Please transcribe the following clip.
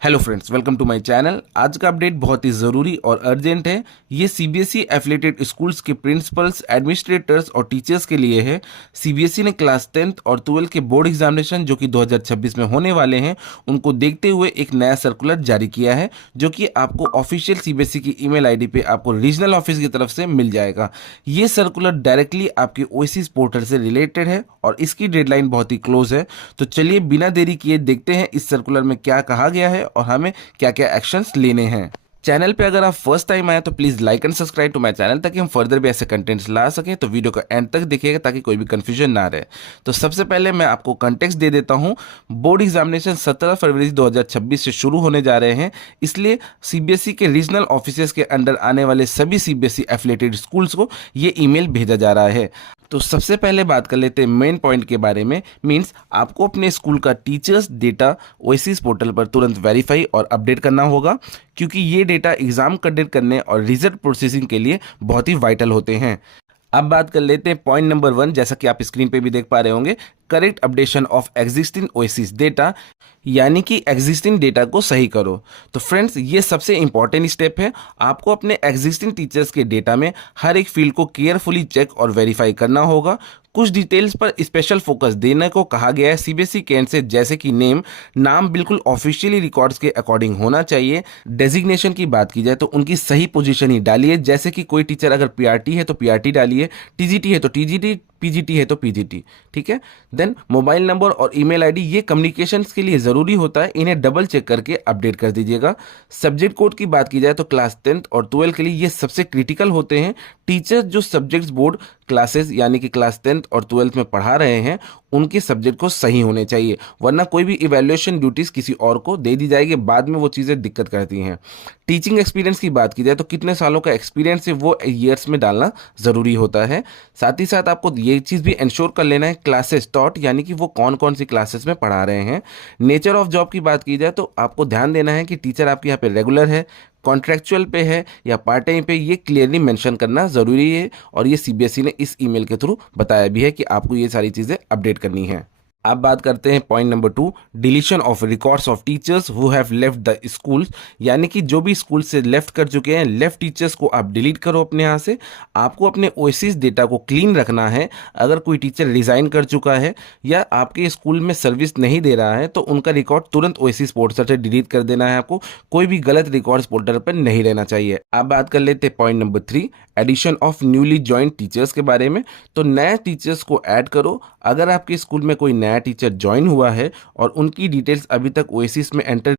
Hello friends, welcome to my channel. आज का update बहुत ही ज़रूरी और अर्जेंट है। ये सीबीएसई एफिलिएटेड स्कूल्स के प्रिंसिपल्स, एडमिनिस्ट्रेटर्स और टीचर्स के लिए है। सीबीएसई ने क्लास 10th और 12th के बोर्ड एग्जामिनेशन जो कि 2026 में होने वाले हैं, उनको देखते हुए एक नया सर्कुलर जारी किया है, जो कि आपको ऑफिशियल सीबीएसई की ईमेल आईडी पे आपको रीजनल ऑफिस की तरफ से मिल जाएगा। ये सर्कुलर डायरेक्टली आपके ओएसिस पोर्टल से रिलेटेड है और इसकी डेडलाइन बहुत ही क्लोज है। तो चलिए बिना देरी किए देखते हैं इस सर्कुलर में क्या कहा गया है और हमें क्या क्या एक्शंस लेने हैं। चैनल पे अगर आप फर्स्ट टाइम आए तो please like and subscribe to my channel, ताकि हम फर्दर भी ऐसे कंटेंट्स ला सकें। तो वीडियो को एंड तक देखिएगा ताकि कोई भी कंफ्यूजन ना रहे। तो सबसे पहले मैं आपको कंटेक्स्ट दे देता हूं। बोर्ड एग्जामिनेशन 17 फरवरी 2026 से शुरू होने जा रहे हैं, इसलिए सीबीएसई के रीजनल ऑफिसेज के अंडर आने वाले सभी सीबीएसई एफिलिएटेड स्कूल्स को ये ईमेल भेजा जा रहा है। तो सबसे पहले बात कर लेते हैं मेन पॉइंट के बारे में। मींस आपको अपने स्कूल का टीचर्स डेटा ओएसिस पोर्टल पर तुरंत वेरीफाई और अपडेट करना होगा, क्योंकि ये डेटा एग्जाम कंडक्ट करने और रिजल्ट प्रोसेसिंग के लिए बहुत ही वाइटल होते हैं। अब बात कर लेते हैं पॉइंट नंबर 1, जैसा कि आप स्क्रीन पे भी देख पा रहे होंगे, correct updation of existing oasis data, यानी कि एग्जिस्टिंग डेटा को सही करो। तो फ्रेंड्स, ये सबसे इंपॉर्टेंट स्टेप है। आपको अपने एग्जिस्टिंग टीचर्स के डेटा में हर एक फील्ड को केयरफुली चेक और वेरीफाई करना होगा। कुछ डिटेल्स पर स्पेशल फोकस देने को कहा गया है सीबीएसई के एंड से, जैसे कि नाम बिल्कुल ऑफिशियली रिकॉर्ड्स के अकॉर्डिंग होना चाहिए। डेजिग्नेशन की बात की जाए तो उनकी सही पोजीशन ही डालिए, जैसे कि कोई टीचर अगर पीआरटी है तो पीआरटी डालिए, टीजीटी है तो टीजीटी, पीजीटी है तो पीजीटी। ठीक है। देन मोबाइल नंबर और ईमेल आईडी, ये कम्युनिकेशंस के लिए ज़रूरी होता है, इन्हें डबल चेक करके अपडेट कर दीजिएगा। सब्जेक्ट कोड की बात की जाए तो क्लास 10th और 12th के लिए ये सबसे क्रिटिकल होते हैं। टीचर्स जो सब्जेक्ट्स बोर्ड क्लासेस यानी कि क्लास 10th और 12th में पढ़ा रहे हैं, उनके सब्जेक्ट को सही होने चाहिए, वरना कोई भी इवैल्यूएशन ड्यूटीज़ किसी और को दे दी जाएगी, बाद में वो चीज़ें दिक्कत करती हैं। टीचिंग एक्सपीरियंस की बात की जाए तो कितने सालों का एक्सपीरियंस है वो ईयर्स में डालना ज़रूरी होता है। साथ ही साथ आपको ये चीज़ भी इंश्योर कर लेना है क्लासेस टॉट, यानी कि वो कौन कौन सी क्लासेस में पढ़ा रहे हैं। नेचर ऑफ जॉब की बात की जाए तो आपको ध्यान देना है कि टीचर आपके यहाँ पे रेगुलर है, कॉन्ट्रैक्चुअल पे है या पार्ट टाइम पे, ये क्लियरली मेंशन करना ज़रूरी है। और ये सीबीएसई ने इस ईमेल के थ्रू बताया भी है कि आपको ये सारी चीज़ें अपडेट करनी है। अब बात करते हैं point number 2, deletion of records of teachers who have left the school, यानी कि जो भी स्कूल से लेफ्ट कर चुके हैं, लेफ्ट टीचर्स को आप डिलीट करो अपने यहाँ से। आपको अपने ओएसिस डेटा को क्लीन रखना है। अगर कोई टीचर रिजाइन कर चुका है या आपके स्कूल में सर्विस नहीं दे रहा है तो उनका रिकॉर्ड तुरंत ओएसिस पोर्टल से डिलीट कर देना है। आपको कोई भी गलत रिकॉर्ड्स पोर्टल पर नहीं रहना चाहिए। अब बात कर लेते हैं point number 3, addition of newly join teachers के बारे में। तो नए टीचर्स को ऐड करो। अगर आपके स्कूल में कोई नया टीचर ज्वाइन हुआ है और उनकी डिटेल्स अभी तक ओएसिस में एंटर